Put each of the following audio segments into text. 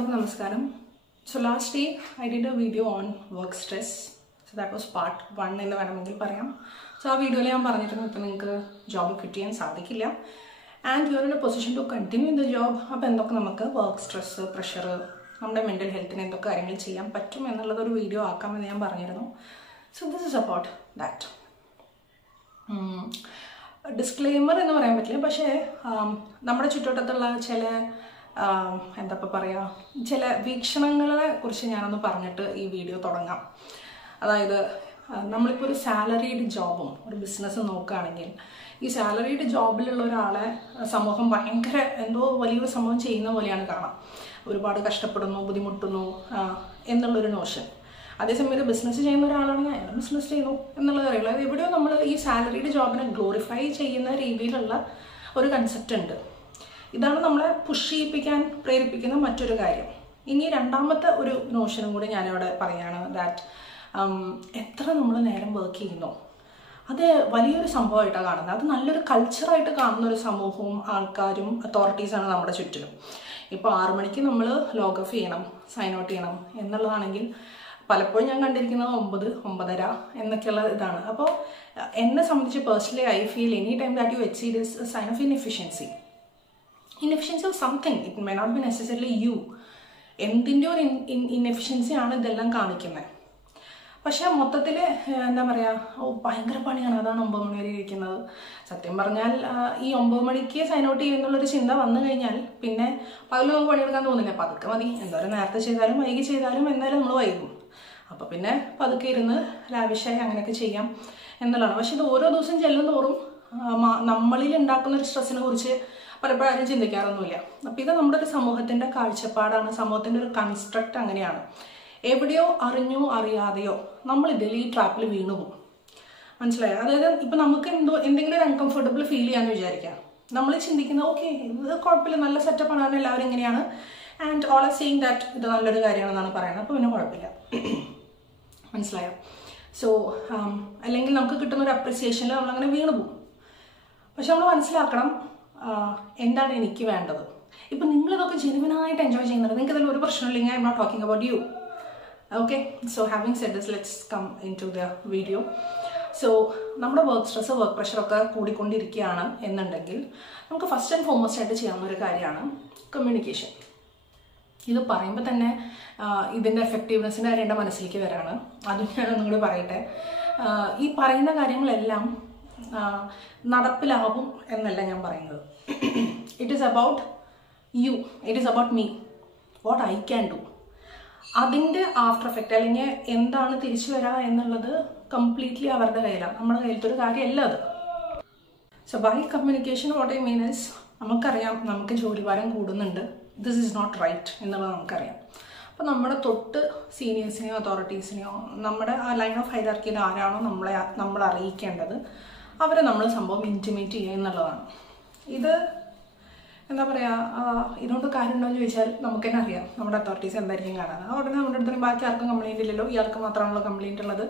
എല്ലാവർക്കും നമസ്കാരം. So last day I did a video on work stress. So that was part 1 എന്ന് വേണമെങ്കിൽ പറയാം. So ആ വീഡിയോയിൽ ഞാൻ പറഞ്ഞിരുന്നു ഇപ്പോൾ നിങ്ങൾക്ക് ജോബ് ക്വിറ്റ് ചെയ്യാൻ സാധിക്കില്ല and you are in a position to continue in the job. അപ്പോൾ എന്തൊക്കെ നമുക്ക് വർക്ക് സ്ട്രെസ്, പ്രഷർ, നമ്മുടെ മെൻ്റൽ ഹെൽത്തിന് എന്തൊക്കെ കാര്യങ്ങൾ ചെയ്യാൻ പറ്റും എന്നുള്ളതൊരു വീഡിയോ ആക്കാമെന്ന് ഞാൻ പറഞ്ഞിരുന്നു. So this is about that. Disclaimer എന്ന് പറയാൻ പറ്റില്ല, പക്ഷേ നമ്മുടെ ചുറ്റുവട്ടത്തുള്ള ചില എന്താ പറയുക, ചില വീക്ഷണങ്ങളെ കുറിച്ച് ഞാനൊന്ന് പറഞ്ഞിട്ട് ഈ വീഡിയോ തുടങ്ങാം. അതായത് നമ്മളിപ്പോൾ ഒരു സാലറീഡ് ജോബും ഒരു ബിസിനസ്സും നോക്കുകയാണെങ്കിൽ ഈ സാലറീഡ് ജോബിലുള്ള ഒരാളെ സമൂഹം ഭയങ്കര എന്തോ വലിയൊരു സംഭവം ചെയ്യുന്ന പോലെയാണ് കാണാം. ഒരുപാട് കഷ്ടപ്പെടുന്നു, ബുദ്ധിമുട്ടുന്നു എന്നുള്ളൊരു നോഷൻ. അതേസമയം ഒരു ബിസിനസ് ചെയ്യുന്ന ഒരാളാണെങ്കിൽ അയാൾ ബിസിനസ് ചെയ്യുന്നു എന്നുള്ളത് അറിയില്ല. അത് എവിടെയോ നമ്മൾ ഈ സാലറീഡ് ജോബിനെ ഗ്ലോറിഫൈ ചെയ്യുന്ന രീതിയിലുള്ള ഒരു കൺസെപ്റ്റ് ഉണ്ട്. ഇതാണ് നമ്മളെ പുഷ് ചെയ്യിപ്പിക്കാൻ പ്രേരിപ്പിക്കുന്ന മറ്റൊരു കാര്യം. ഇനി രണ്ടാമത്തെ ഒരു നോഷനും കൂടി ഞാനിവിടെ പറയുകയാണ്. ദാറ്റ് എത്ര നമ്മൾ നേരം വർക്ക് ചെയ്യുന്നു അത് വലിയൊരു സംഭവമായിട്ടാണ് കാണുന്നത്. അത് നല്ലൊരു കൾച്ചറായിട്ട് കാണുന്ന ഒരു സമൂഹവും ആൾക്കാരും അതോറിറ്റീസാണ് നമ്മുടെ ചുറ്റിലും. ഇപ്പോൾ 6 മണിക്ക് നമ്മൾ ലോഗ് ഓഫ് ചെയ്യണം, സൈൻ ഔട്ട് ചെയ്യണം എന്നുള്ളതാണെങ്കിൽ പലപ്പോഴും ഞാൻ കണ്ടിരിക്കുന്നത് 9, 9:30 എന്നൊക്കെയുള്ള ഇതാണ്. അപ്പോൾ എന്നെ സംബന്ധിച്ച് personally I feel any time that you achieve this sign of inefficiency of something. It may not be necessarily you. എന്തിൻ്റെ ഒരു ഇൻഎഫിഷ്യൻസിയാണ് ഇതെല്ലാം കാണിക്കുന്നത്. പക്ഷേ മൊത്തത്തിൽ എന്താ പറയുക, ഭയങ്കര പണിയാണ്, അതാണ് 9 മണി വരെ ഇരിക്കുന്നത്. സത്യം പറഞ്ഞാൽ ഈ 9 മണിക്ക് സൈൻ ഔട്ട് ചെയ്യുന്നുള്ളൊരു ചിന്ത വന്നു കഴിഞ്ഞാൽ പിന്നെ പകൽ നമുക്ക് പണിയെടുക്കാൻ തോന്നില്ല. പതുക്കെ മതി, എന്തോരം നേരത്തെ ചെയ്താലും വൈകി ചെയ്താലും എന്തായാലും നമ്മൾ വൈകും. അപ്പോൾ പിന്നെ പതുക്കെ ഇരുന്ന് ലാവിഷായി അങ്ങനെയൊക്കെ ചെയ്യാം എന്നുള്ളതാണ്. പക്ഷെ ഇത് ഓരോ ദിവസം ചെല്ലും തോറും നമ്മളിൽ ഉണ്ടാക്കുന്ന ഒരു സ്ട്രെസ്സിനെ കുറിച്ച് പലപ്പോഴും ആരും ചിന്തിക്കാറൊന്നുമില്ല. അപ്പോൾ ഇത് നമ്മുടെ ഒരു സമൂഹത്തിൻ്റെ കാഴ്ചപ്പാടാണ്, സമൂഹത്തിൻ്റെ ഒരു കൺസ്ട്രക്റ്റ് അങ്ങനെയാണ്. എവിടെയോ അറിഞ്ഞോ അറിയാതെയോ നമ്മൾ ഇതിൽ ഈ ട്രാപ്പിൽ വീണു പോകും. മനസ്സിലായോ? അതായത് ഇപ്പം നമുക്ക് എന്തെങ്കിലും ഒരു അൺകംഫർട്ടബിൾ ഫീൽ ചെയ്യാമെന്ന് വിചാരിക്കാം. നമ്മൾ ചിന്തിക്കുന്നത് ഓക്കെ ഇത് കുഴപ്പമില്ല, നല്ല സെറ്റപ്പാണ്, കാരണം എല്ലാവരും ഇങ്ങനെയാണ് and all are seeing that ഇത് നല്ലൊരു കാര്യമാണെന്നാണ് പറയുന്നത്. അപ്പോൾ പിന്നെ കുഴപ്പമില്ല. മനസ്സിലായോ? സോ അല്ലെങ്കിൽ നമുക്ക് കിട്ടുന്ന ഒരു അപ്രിസിയേഷനിൽ നമ്മളങ്ങനെ വീണു പോകും. പക്ഷെ നമ്മൾ മനസ്സിലാക്കണം എന്താണ് എനിക്ക് വേണ്ടത്. ഇപ്പം നിങ്ങളിതൊക്കെ ജെനുവിനായിട്ട് എൻജോയ് ചെയ്യുന്നുണ്ട്, നിങ്ങൾക്ക് ഇതിൽ ഒരു പ്രശ്നമില്ലെങ്കിൽ I M not talking about you. Okay, so having said this let's come into the video. So നമ്മുടെ വർക്ക് സ്ട്രെസ്, വർക്ക് പ്രഷറൊക്കെ കൂടിക്കൊണ്ടിരിക്കുകയാണ് എന്നുണ്ടെങ്കിൽ നമുക്ക് ഫസ്റ്റ് ആൻഡ് ഫോർമോസ്റ്റ് ആയിട്ട് ചെയ്യാവുന്ന ഒരു കാര്യമാണ് കമ്മ്യൂണിക്കേഷൻ. ഇത് പറയുമ്പോൾ തന്നെ ഇതിൻ്റെ എഫക്റ്റീവ്നെസ്സിൻ്റെ കാര്യം എൻ്റെ മനസ്സിലേക്ക് വരാണ്. അതും ഞാനൊന്നും കൂടി പറയട്ടെ. ഈ പറയുന്ന കാര്യങ്ങളെല്ലാം നടപ്പിലാവും എന്നല്ല ഞാൻ പറയുന്നത്. It is about you, it is about me, what I can do. അതിൻ്റെ ആഫ്റ്റർ എഫക്റ്റ് അല്ലെങ്കിൽ എന്താണ് തിരിച്ചു വരിക എന്നുള്ളത് കംപ്ലീറ്റ്ലി അവരുടെ കയ്യിലാണ്, നമ്മുടെ കയ്യിലത്തെ ഒരു കാര്യമല്ല അത്. So by communication what I mean is, നമുക്കറിയാം നമുക്ക് ജോലിഭാരം കൂടുന്നുണ്ട്, ദിസ് ഈസ് നോട്ട് റൈറ്റ് എന്നുള്ളത് നമുക്കറിയാം. അപ്പോൾ നമ്മുടെ തൊട്ട് സീനിയേഴ്സിനെയോ അതോറിറ്റീസിനെയോ നമ്മുടെ ആ ലൈൻ ഓഫ് ഹൈറാർക്കിയിൽ ആരാണോ നമ്മൾ അറിയിക്കേണ്ടത് അവരെ നമ്മൾ സംഭവം ഇൻറ്റിമേറ്റ് ചെയ്യുക എന്നുള്ളതാണ്. ഇത് എന്താ പറയുക, ഇതുകൊണ്ട് കാര്യമുണ്ടോ എന്ന് ചോദിച്ചാൽ നമുക്ക് തന്നെ അറിയാം നമ്മുടെ അതോറിറ്റീസ് എന്തായിരിക്കും കാണാൻ. ഉടനെ നമ്മുടെ അടുത്ത് ബാക്കി ആർക്കും കംപ്ലയിൻ്റ് ഇല്ലല്ലോ, ഇയാൾക്ക് മാത്രമാണല്ലോ കംപ്ലയിൻ്റ് ഉള്ളത്.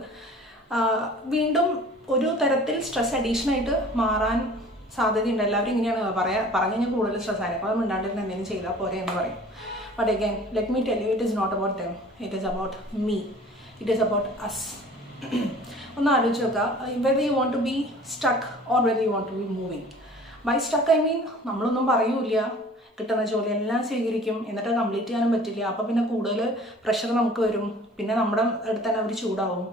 വീണ്ടും ഒരു തരത്തിൽ സ്ട്രെസ് അഡീഷനായിട്ട് മാറാൻ സാധ്യതയുണ്ട്. എല്ലാവരും ഇങ്ങനെയാണ് പറഞ്ഞു കഴിഞ്ഞാൽ കൂടുതൽ സ്ട്രെസ് ആയിരിക്കും, അത് മിണ്ടാണ്ടിരുന്ന് എന്തെങ്കിലും ചെയ്താൽ പോരെ എന്ന് പറയും. But again let me tell you, it is not about them, it is about me, it is about us. ഒന്ന് ആലോചിച്ച് നോക്കുക, whether you want to be stuck or whether you want to be moving. By stuck I mean നമ്മളൊന്നും പറയൂല, കിട്ടുന്ന ജോലി എല്ലാം സ്വീകരിക്കും, എന്നിട്ട് കംപ്ലീറ്റ് ചെയ്യാനും പറ്റില്ല. അപ്പോൾ പിന്നെ കൂടുതൽ പ്രഷർ നമുക്ക് വരും, പിന്നെ നമ്മുടെ അടുത്ത് തന്നെ അവർ ചൂടാവും.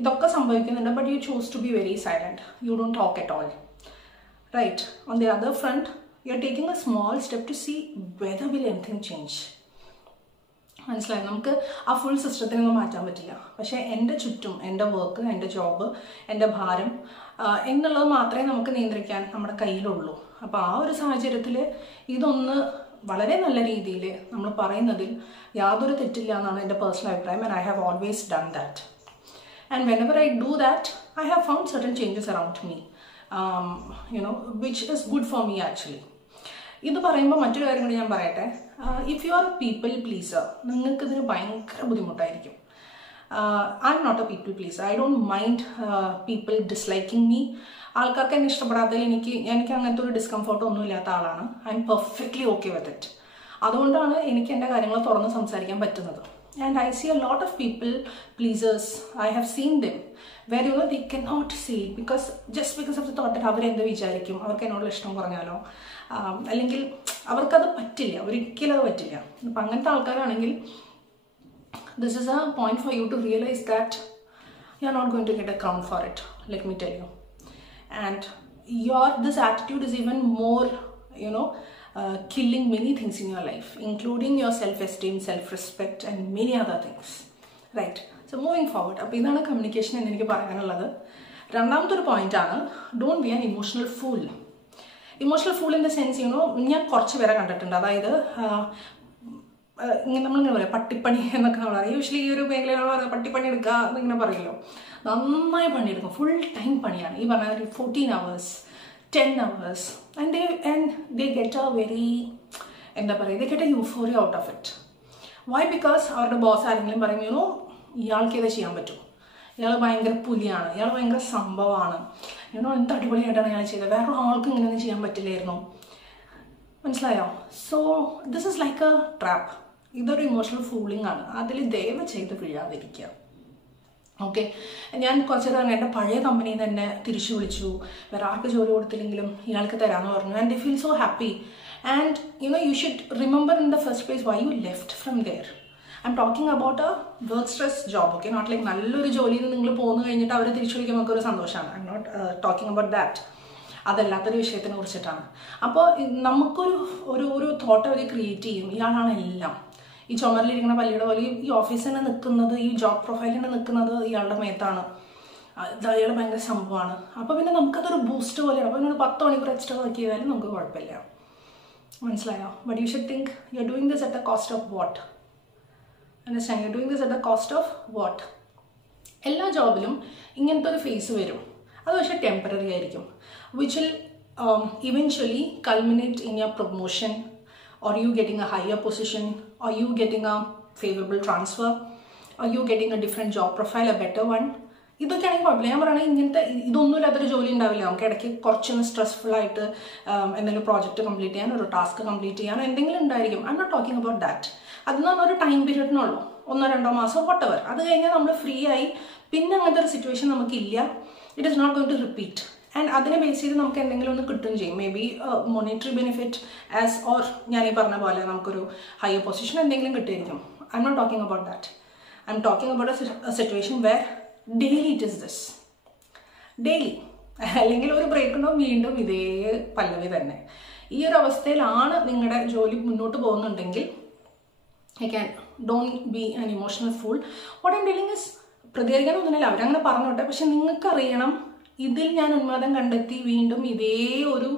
ഇതൊക്കെ സംഭവിക്കുന്നുണ്ട്. But you choose to be very silent, you don't talk at all, right? On the other front you are taking a small step to see whether will anything change. മനസ്സിലായി? നമുക്ക് ആ ഫുൾ സിസ്റ്റത്തിനൊന്നും മാറ്റാൻ പറ്റില്ല. പക്ഷേ എൻ്റെ ചുറ്റും എൻ്റെ വർക്ക്, എൻ്റെ ജോബ്, എൻ്റെ ഭാരം എന്നുള്ളത് മാത്രമേ നമുക്ക് നിയന്ത്രിക്കാൻ നമ്മുടെ കയ്യിലുള്ളൂ. അപ്പോൾ ആ ഒരു സാഹചര്യത്തിൽ ഇതൊന്ന് വളരെ നല്ല രീതിയിൽ നമ്മൾ പറയുന്നതിൽ യാതൊരു തെറ്റില്ല എന്നാണ് എൻ്റെ പേഴ്സണൽ അഭിപ്രായം. And I have always done that. And whenever I do that I have found certain changes around me, which is good for me actually. ഇത് പറയുമ്പോൾ മറ്റൊരു കാര്യം കൂടി ഞാൻ പറയട്ടെ. If you are a people pleaser, നിങ്ങൾക്കിതിന് ഭയങ്കര ബുദ്ധിമുട്ടായിരിക്കും. I M not a people pleaser. I don't mind people disliking me. ആൾക്കാർക്ക് എന്നെ ഇഷ്ടപ്പെടാത്തതിൽ എനിക്ക് അങ്ങനത്തെ ഒരു ഡിസ്കംഫർട്ട് ഒന്നും ഇല്ലാത്ത ആളാണ്. I M perfectly okay with it. അതുകൊണ്ടാണ് എനിക്ക് എൻ്റെ കാര്യങ്ങൾ തുറന്ന് സംസാരിക്കാൻ പറ്റുന്നത്. And I see a lot of people pleasers. I have seen them where they cannot say because of the thought that അവരെന്ത് വിചാരിക്കും, അവർക്ക് എന്നോടുള്ള ഇഷ്ടം കുറഞ്ഞാലോ, അല്ലെങ്കിൽ അവർക്കത് പറ്റില്ല, ഒരിക്കലും അത് പറ്റില്ല. അപ്പം അങ്ങനത്തെ ആൾക്കാരാണെങ്കിൽ this is a point for you to realize that you are not going to get a crown for it, let me tell you. And this attitude is even more, killing many things in your life, including your self-esteem, self-respect and many other things, right? So moving forward, അപ്പോൾ ഇതാണ് communication എന്ന് എനിക്ക് പറയാനുള്ളത്. രണ്ടാമത്തെ ഒരു point ആണ്, don't be an emotional fool. Emotional fool in the sense ഞാൻ കുറച്ച് പേരെ കണ്ടിട്ടുണ്ട്. അതായത് നമ്മളിങ്ങനെ പറയാം പട്ടിപ്പണി എന്നൊക്കെ നമ്മൾ പറയും. യൂഷ്വലി ഈ ഒരു മേഖലയിൽ നമ്മൾ പറയാം പട്ടിപ്പണി എടുക്കുക എന്നിങ്ങനെ പറയുമല്ലോ. നന്നായി പണിയെടുക്കും, ഫുൾ ടൈം പണിയാണ്. ഈ പറഞ്ഞ 14 hours 10 hours and they get a very they get a euphoria out of it. Why? Because അവരുടെ ബോസ് ആരെങ്കിലും പറയും ഇയാൾക്ക് ഇത് ചെയ്യാൻ പറ്റും, ഇയാൾ ഭയങ്കര പുലിയാണ്, ഇയാൾ ഭയങ്കര സംഭവമാണ്, എന്ത് അടിപൊളിയായിട്ടാണ് ഇയാൾ ചെയ്തത്, വേറെ ആൾക്കും ഇങ്ങനെയൊന്നും ചെയ്യാൻ പറ്റില്ലായിരുന്നു. മനസ്സിലായോ? So this is like A trap. ഇതൊരു ഇമോഷണൽ ഫൂളിംഗ് ആണ്. അതിൽ ദയവ് ചെയ്ത് വീഴാതിരിക്കുക. ഓക്കെ, ഞാൻ കുറച്ച് നേരം എൻ്റെ പഴയ കമ്പനിയിൽ നിന്ന് തന്നെ തിരിച്ചു വിളിച്ചു. വേറെ ആർക്ക് ജോലി കൊടുത്തില്ലെങ്കിലും ഇയാൾക്ക് തരാമെന്ന് പറഞ്ഞു. And they feel so happy. And you should remember in the first place why you left from there. I am talking about a work stress job. Okay, not like നല്ലൊരു ജോലിയിൽ നിന്ന് നിങ്ങൾ പോന്നു കഴിഞ്ഞിട്ട് അവരെ തിരിച്ചു വിളിക്കുമ്പോൾ നമുക്ക് ഒരു സന്തോഷമാണ്. I M not talking about that. അതല്ലാത്തൊരു വിഷയത്തിനെ കുറിച്ചിട്ടാണ്. അപ്പോൾ നമുക്കൊരു ഒരു തോട്ട് അവർ ക്രിയേറ്റ് ചെയ്യും, ഇയാളാണ് എല്ലാം. ഈ ചുമരിലിരിക്കുന്ന പല്ലിയുടെ പോലെ ഈ ഓഫീസിൽ തന്നെ നിൽക്കുന്നത്, ഈ ജോബ് പ്രൊഫൈലിൽ തന്നെ നിൽക്കുന്നത് ഇയാളുടെ മേത്താണ്, ഇയാൾ ഭയങ്കര സംഭവമാണ്. അപ്പോൾ പിന്നെ നമുക്കതൊരു ബൂസ്റ്റ് പോലെയാണ്. അപ്പോൾ ഒരു 10 മണിക്കൂർ എക്സ്ട്രാ വർക്ക് ചെയ്താലും നമുക്ക് കുഴപ്പമില്ല. മനസ്സിലായോ? But you should think you are doing this at the cost of what? Understand? You are doing this at the cost of what? എല്ലാ ജോബിലും ഇങ്ങനത്തെ ഒരു ഫേസ് വരും. അത് പക്ഷേ ടെമ്പററി ആയിരിക്കും. Which will eventually culminate in your promotion, or you getting a higher position, or you getting a favorable transfer, or you getting a different job profile, a better one. ഇതൊക്കെയാണെങ്കിൽ കുഴപ്പമില്ല. ഞാൻ പറയുന്നത് ഇങ്ങനത്തെ ഇതൊന്നും ഇല്ലാത്തൊരു ജോലി ഉണ്ടാവില്ല. നമുക്ക് ഇടയ്ക്ക് കുറച്ചൊന്ന് സ്ട്രെസ്ഫുൾ ആയിട്ട് എന്തെങ്കിലും പ്രോജക്റ്റ് കംപ്ലീറ്റ് ചെയ്യാനോ ഒരു ടാസ്ക് കംപ്ലീറ്റ് ചെയ്യാനോ എന്തെങ്കിലും ഉണ്ടായിരിക്കും. I M not talking about that. അതെന്ന് പറഞ്ഞാൽ ഒരു ടൈം പീരീഡിനുള്ളൂ, 1-2 മാസം വോട്ടെവർ. അത് കഴിഞ്ഞാൽ നമ്മൾ ഫ്രീ ആയി. പിന്നെ അങ്ങനത്തെ ഒരു സിറ്റുവേഷൻ നമുക്കില്ല. It is not going to repeat. And അതിനെ ബേസ് ചെയ്ത് നമുക്ക് എന്തെങ്കിലും ഒന്ന് കിട്ടുകയും ചെയ്യും. Maybe monetary benefit as or ഞാൻ ഈ പറഞ്ഞ പോലെ നമുക്കൊരു ഹയർ പൊസിഷൻ എന്തെങ്കിലും കിട്ടുമായിരിക്കും. I M not talking about that. I am talking about a situation where daily it is this. Daily അല്ലെങ്കിൽ ഒരു ബ്രേക്ക് ഉണ്ടാവും, വീണ്ടും ഇതേ പല്ലവി തന്നെ. ഈ ഒരു അവസ്ഥയിലാണ് നിങ്ങളുടെ ജോലി മുന്നോട്ട് പോകുന്നുണ്ടെങ്കിൽ don't be an emotional fool. What I'm telling is, പ്രതികരിക്കാനൊന്നുമില്ല, അവരങ്ങനെ പറഞ്ഞോട്ടെ. പക്ഷെ നിങ്ങൾക്കറിയണം ഇതിൽ ഞാൻ ഉന്മാദം കണ്ടെത്തി വീണ്ടും ഇതേ ഒരു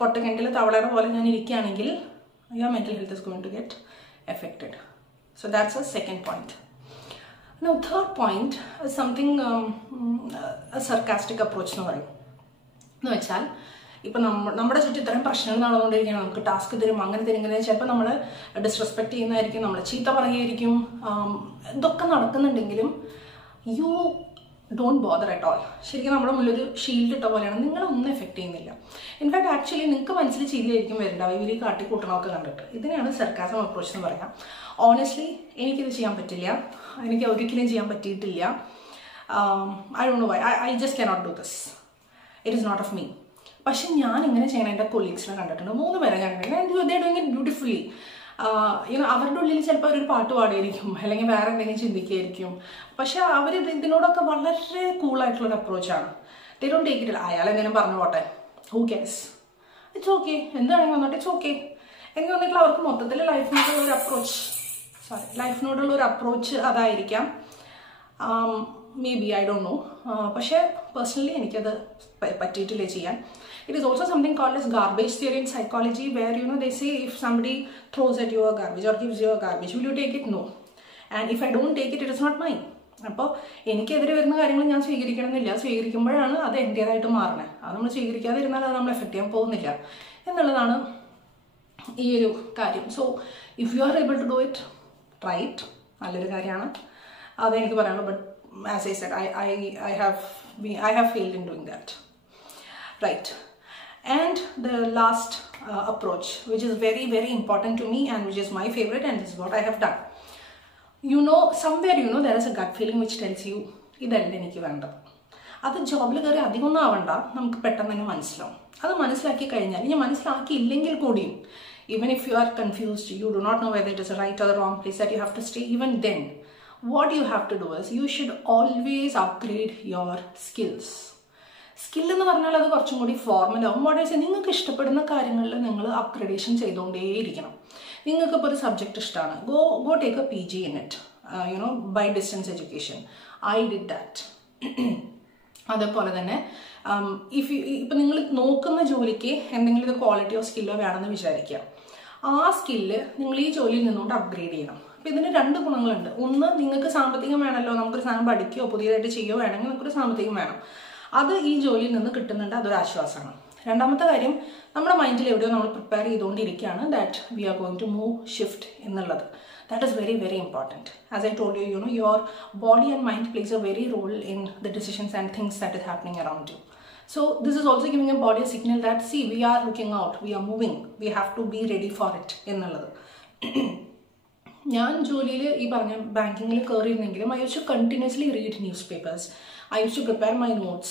പൊട്ടക്കിണറ്റിൽ തവളയുടെ പോലെ ഞാൻ ഇരിക്കുകയാണെങ്കിൽ your mental health is going to get affected. So that's a second point. Now third point is something a sarcastic approach എന്ന് പറയും. എന്ന് വെച്ചാൽ ഇപ്പം നമ്മുടെ ചുറ്റും ഇത്രയും പ്രശ്നങ്ങൾ നടന്നുകൊണ്ടിരിക്കുകയാണ്, നമുക്ക് ടാസ്ക് തരും, അങ്ങനെ തരും, ഇങ്ങനെ ചിലപ്പോൾ നമ്മൾ ഡിസ്റെസ്പെക്ട് ചെയ്യുന്നതായിരിക്കും, നമ്മൾ ചീത്ത പറയുമായിരിക്കും. ഇതൊക്കെ നടക്കുന്നുണ്ടെങ്കിലും you don't bother at all. ശരിക്കും നമ്മുടെ മുന്നിലൊരു ഷീൽഡ് ഇട്ട പോലെയാണ്, നിങ്ങളൊന്നും എഫക്ട് ചെയ്യുന്നില്ല. ഇൻഫാക്ട് ആക്ച്വലി നിങ്ങൾക്ക് മനസ്സിൽ ചിരിയായിരിക്കും വരണ്ടാവും ഇവർ ഈ കാട്ടിക്കൂട്ടണമൊക്കെ കണ്ടിട്ട്. ഇതിനെയാണ് സർക്കാസം അപ്രോച്ച് എന്ന് പറയാം. ഓണസ്റ്റ്ലി എനിക്കിത് ചെയ്യാൻ പറ്റില്ല, എനിക്ക് ഒരിക്കലും ചെയ്യാൻ പറ്റിയിട്ടില്ല. I don't know why, I just cannot do this. It is not of me. പക്ഷെ ഞാൻ ഇങ്ങനെ ചെയ്യണ എൻ്റെ കൊളീഗ്സിനെ കണ്ടിട്ടുണ്ട്, 3 പേരെ ഞാൻ കണ്ടിട്ടുണ്ട്. They doing it beautifully. അവരുടെ ഉള്ളിൽ ചിലപ്പോൾ അവരൊരു പാട്ട് പാടിയായിരിക്കും, അല്ലെങ്കിൽ വേറെ എന്തെങ്കിലും ചിന്തിക്കുകയായിരിക്കും. പക്ഷെ അവർ ഇതിനോടൊക്കെ വളരെ കൂളായിട്ടുള്ളൊരു അപ്രോച്ചാണ്. They don't take it. അയാൾ എന്തെങ്കിലും പറഞ്ഞു പോട്ടെ, ഹൂ കെയർസ്, ഇറ്റ്സ് ഓക്കെ, എന്താണെങ്കിൽ വന്നോട്ടെ, ഇറ്റ്സ് ഓക്കെ എങ്കിൽ വന്നിട്ടുള്ള അവർക്ക് മൊത്തത്തിൽ ലൈഫിനോടുള്ള ഒരു അപ്രോച്ച് അതായിരിക്കാം. Maybe, I don't know. പക്ഷേ പേഴ്സണലി എനിക്കത് പറ്റിയിട്ടില്ല ചെയ്യാൻ. It is also something called as garbage theory in psychology, where they say if somebody throws at you a garbage or gives you a garbage, will you take it? No. And if I don't take it, it is not mine. അപ്പോൾ എനിക്കെതിരെ വരുന്ന കാര്യങ്ങൾ ഞാൻ സ്വീകരിക്കണമെന്നില്ല. സ്വീകരിക്കുമ്പോഴാണ് അത് എൻ്റേതായിട്ട് മാറണേ. അത് നമ്മൾ സ്വീകരിക്കാതിരുന്നാൽ അത് നമ്മൾ എഫക്റ്റ് ചെയ്യാൻ പോകുന്നില്ല എന്നുള്ളതാണ് ഈ ഒരു കാര്യം. So if you are able to do it, try it. നല്ലൊരു കാര്യമാണ്, അതെനിക്ക് പറയാനുള്ളൂ. But as I said, I have failed in doing that. Right. And the last approach, which is very, very important to me and which is my favorite, and this is what I have done. Somewhere, there is a gut feeling which tells you, idella enikku vendathu. അത് ജോബിൽ കയറി അധികമൊന്നും ആവണ്ട, നമുക്ക് പെട്ടെന്ന് തന്നെ മനസ്സിലാവും. അത് മനസ്സിലാക്കി കഴിഞ്ഞാൽ, ഇനി മനസ്സിലാക്കിയില്ലെങ്കിൽ കൂടിയും, even if you are confused, you do not know whether it is the right or the wrong place that you have to stay, even then, what you have to do is, you should always upgrade your skills. Skill എന്ന് പറഞ്ഞാൽ അത് കുറച്ചും കൂടി formal ആവും. What is, നിങ്ങൾക്ക് ഇഷ്ടപ്പെടുന്ന കാര്യങ്ങളിൽ നിങ്ങൾ അപ്ഗ്രഡേഷൻ ചെയ്തുകൊണ്ടേയിരിക്കണം. നിങ്ങൾക്കിപ്പോൾ ഒരു സബ്ജക്റ്റ് ഇഷ്ടമാണ്, go take A PG in it, by distance education. I did that. അതേപോലെ തന്നെ ഇപ്പം നിങ്ങൾ നോക്കുന്ന ജോലിക്ക് എന്തെങ്കിലും ഒരു ക്വാളിറ്റിയോ സ്കില്ലോ വേണമെന്ന് വിചാരിക്കുക. ആ സ്കില്ല് നിങ്ങൾ ഈ ജോലിയിൽ നിന്നുകൊണ്ട് അപ്ഗ്രേഡ് ചെയ്യണം. അപ്പം ഇതിന് 2 ഗുണങ്ങളുണ്ട്. ഒന്ന്, നിങ്ങൾക്ക് സാമ്പത്തികം വേണമല്ലോ, നമുക്കൊരു സാധനം പഠിക്കുകയോ പുതിയതായിട്ട് ചെയ്യുകയോ വേണമെങ്കിൽ നമുക്കൊരു സാമ്പത്തികം വേണം. അത് ഈ ജോലിയിൽ നിന്ന് കിട്ടുന്നുണ്ട്, അതൊരു ആശ്വാസമാണ്. രണ്ടാമത്തെ കാര്യം, നമ്മുടെ മൈൻഡിൽ എവിടെയോ നമ്മൾ പ്രിപ്പയർ ചെയ്തുകൊണ്ടിരിക്കുകയാണ് that we are going to move shift എന്നുള്ളത്. That is very, very important. As I told you, your body and mind plays a very role in the decisions and things that is happening around you. So this is also giving your body a signal that, see, we are looking out, we are moving, we have to be ready for it എന്നുള്ളത്. ഞാൻ ജോലിയിൽ ഈ പറഞ്ഞ ബാങ്കിങ്ങിൽ കയറിയിരുന്നെങ്കിലും I used to continuously read newspapers. I used to prepare my notes.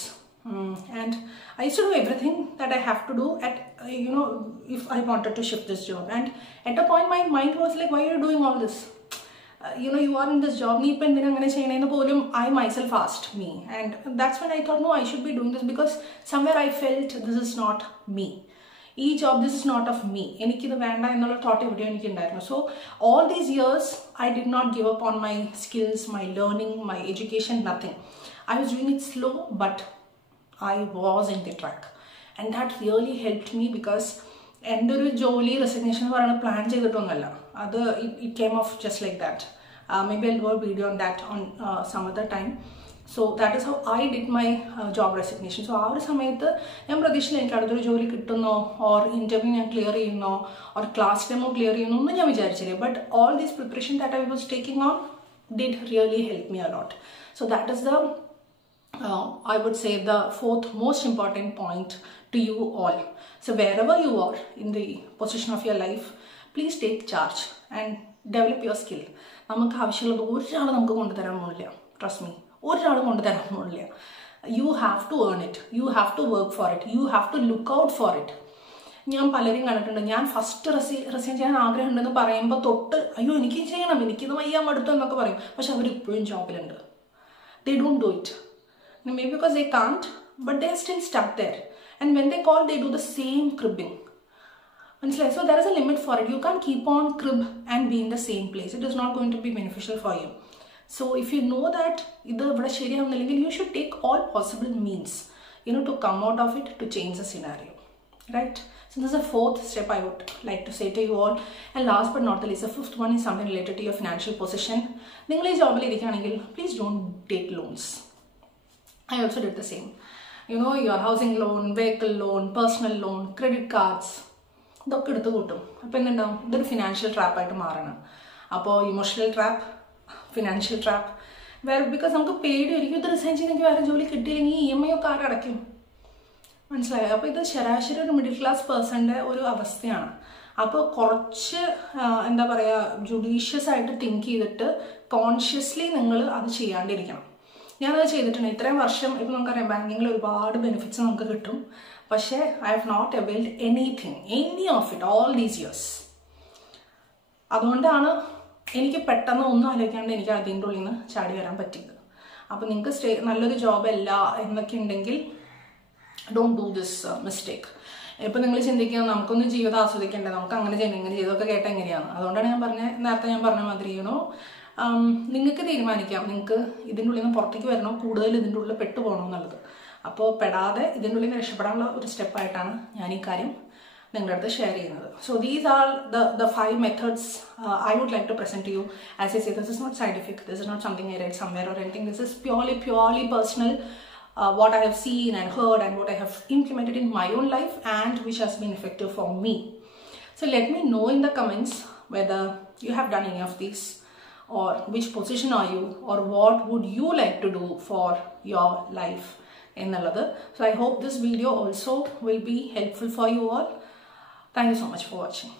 And I used to do everything that I have to do at, if I wanted to shift this job. And at a point, my mind was like, why are you doing all this? You are in this job, I myself asked me. And that's when I thought, no, I should be doing this, because somewhere I felt this is not me. This job, this is not of me. So all these years, I did not give up on my skills, my learning, my education, nothing. I was doing it slow, but I was in the track. And that really helped me, because എൻ്റെ ഒരു ജോലി resignation എന്ന് പറയുന്നത് plan ചെയ്തിട്ടൊന്നുമല്ല. അത് it came off just like that. Maybe I'll do a video on that on some other time. So that is how I did my job resignation. So ആ ഒരു സമയത്ത് ഞാൻ പ്രതീക്ഷിച്ചില്ല എനിക്ക് അടുത്തൊരു ജോലി കിട്ടുന്നോ, ഓർ ഇൻ്റർവ്യൂ ഞാൻ ക്ലിയർ ചെയ്യുന്നോ, ഓർ ക്ലാസ് ഡെമോ ക്ലിയർ ചെയ്യുന്നോ ഒന്നും ഞാൻ വിചാരിച്ചില്ല. But all these preparation that I was taking on did really help me a lot. So that is the I would say the 4th most important point to you all. So wherever you are in the position of your life, please take charge and develop your skill. നമുക്ക് ആവശ്യമുള്ളത് ഒരാൾ നമുക്ക് കൊണ്ടുതരാൻ പോകില്ല. Trust me, ഒരാൾ കൊണ്ടുതരാൻ പോകില്ല. You have to earn it. You have to work for it. You have to look out for it. ഞാൻ പലരും കണ്ടിട്ടുണ്ട്, ഞാൻ ഫസ്റ്റ് റിസൈൻ ചെയ്യാൻ ആഗ്രഹമുണ്ടെന്ന് പറയുമ്പോൾ തൊട്ട് അയ്യോ എനിക്ക് ചെയ്യണം, എനിക്കിത് വയ്യാൻ മടുത്തു എന്നൊക്കെ പറയും. പക്ഷെ അവരിപ്പോഴും ജോബിലുണ്ട്. They don't do it. Maybe because they can't, but they are still stuck there. And when they call, they do the same cribbing. So there is a limit for it. You can't keep on crib and be in the same place. It is not going to be beneficial for you. So if you know that you should take all possible means, to come out of it, to change the scenario, right? So this is the 4th step I would like to say to you all. And last but not the least, the 5th one is something related to your financial position. Please don't take loans. I also did the same. Your housing loan, vehicle loan, personal loan, credit cards. ഇതൊക്കെ എടുത്ത് കൂട്ടും. അപ്പോൾ എന്തുണ്ടാവും, ഇതൊരു financial ട്രാപ്പായിട്ട് മാറണം. അപ്പോൾ emotional trap, financial trap, because നമുക്ക് പേടിയായിരിക്കും, ഇത് റിസൈൻ ചെയ്ത് എനിക്ക് വേറെ ജോലി കിട്ടിയില്ലെങ്കിൽ EMI ഒക്കെ ആരും അടയ്ക്കും. മനസ്സിലായോ? അപ്പോൾ ഇത് ശരാശരി ഒരു മിഡിൽ ക്ലാസ് പേഴ്സൻ്റെ ഒരു അവസ്ഥയാണ്. അപ്പോൾ കുറച്ച് എന്താ പറയുക, ജുഡീഷ്യസ് ആയിട്ട് തിങ്ക് ചെയ്തിട്ട് കോൺഷ്യസ്ലി നിങ്ങൾ അത് ചെയ്യാണ്ടിരിക്കണം. ഞാനത് ചെയ്തിട്ടുണ്ട്. ഇത്രയും വർഷം ഇപ്പം നമുക്കറിയാം ബാങ്കിങ്ങിൽ ഒരുപാട് ബെനിഫിറ്റ്സ് നമുക്ക് കിട്ടും. പക്ഷേ I have not availed anything, any of it, all these years. അതുകൊണ്ടാണ് എനിക്ക് പെട്ടെന്ന് ഒന്നും ആലോചിക്കാണ്ട് എനിക്ക് അതിൻ്റെ ഉള്ളിൽ നിന്ന് ചാടി വരാൻ പറ്റിയത്. അപ്പോൾ നിങ്ങൾക്ക് നല്ലൊരു ജോബ് അല്ല എന്നൊക്കെ ഉണ്ടെങ്കിൽ ഡോണ്ട് ഡു ദിസ് മിസ്റ്റേക്ക്. ഇപ്പം നിങ്ങൾ ചിന്തിക്കുക നമുക്കൊന്നും ജീവിതം ആസ്വദിക്കേണ്ടേ, നമുക്ക് അങ്ങനെ ചെയ്യണം ഇങ്ങനെ ചെയ്തൊക്കെ കേട്ട എങ്ങനെയാണ്. അതുകൊണ്ടാണ് നേരത്തെ ഞാൻ പറഞ്ഞ മാതിരി നിങ്ങൾക്ക് തീരുമാനിക്കാം നിങ്ങൾക്ക് ഇതിൻ്റെ ഉള്ളിൽ നിന്ന് പുറത്തേക്ക് വരണോ, കൂടുതൽ ഇതിൻ്റെ ഉള്ളിൽ പെട്ടുപോകണോ എന്നുള്ളത്. അപ്പോൾ പെടാതെ ഇതിൻ്റെ ഉള്ളിൽ നിന്ന് രക്ഷപ്പെടാനുള്ള ഒരു സ്റ്റെപ്പായിട്ടാണ് ഞാൻ ഈ കാര്യം നിങ്ങളുടെ അടുത്ത് ഷെയർ ചെയ്യുന്നത്. So these are the 5 methods I would like to present to you. As I say, this is not scientific, this is not something I read somewhere or anything. This is purely personal, what I have seen and heard and what I have implemented in my own life and which has been effective for me. So let me know in the comments whether you have done any of these, or which position are you, or what would you like to do for your life. എന്നുള്ളത്. So I hope this video also will be helpful for you all. Thank you so much for watching.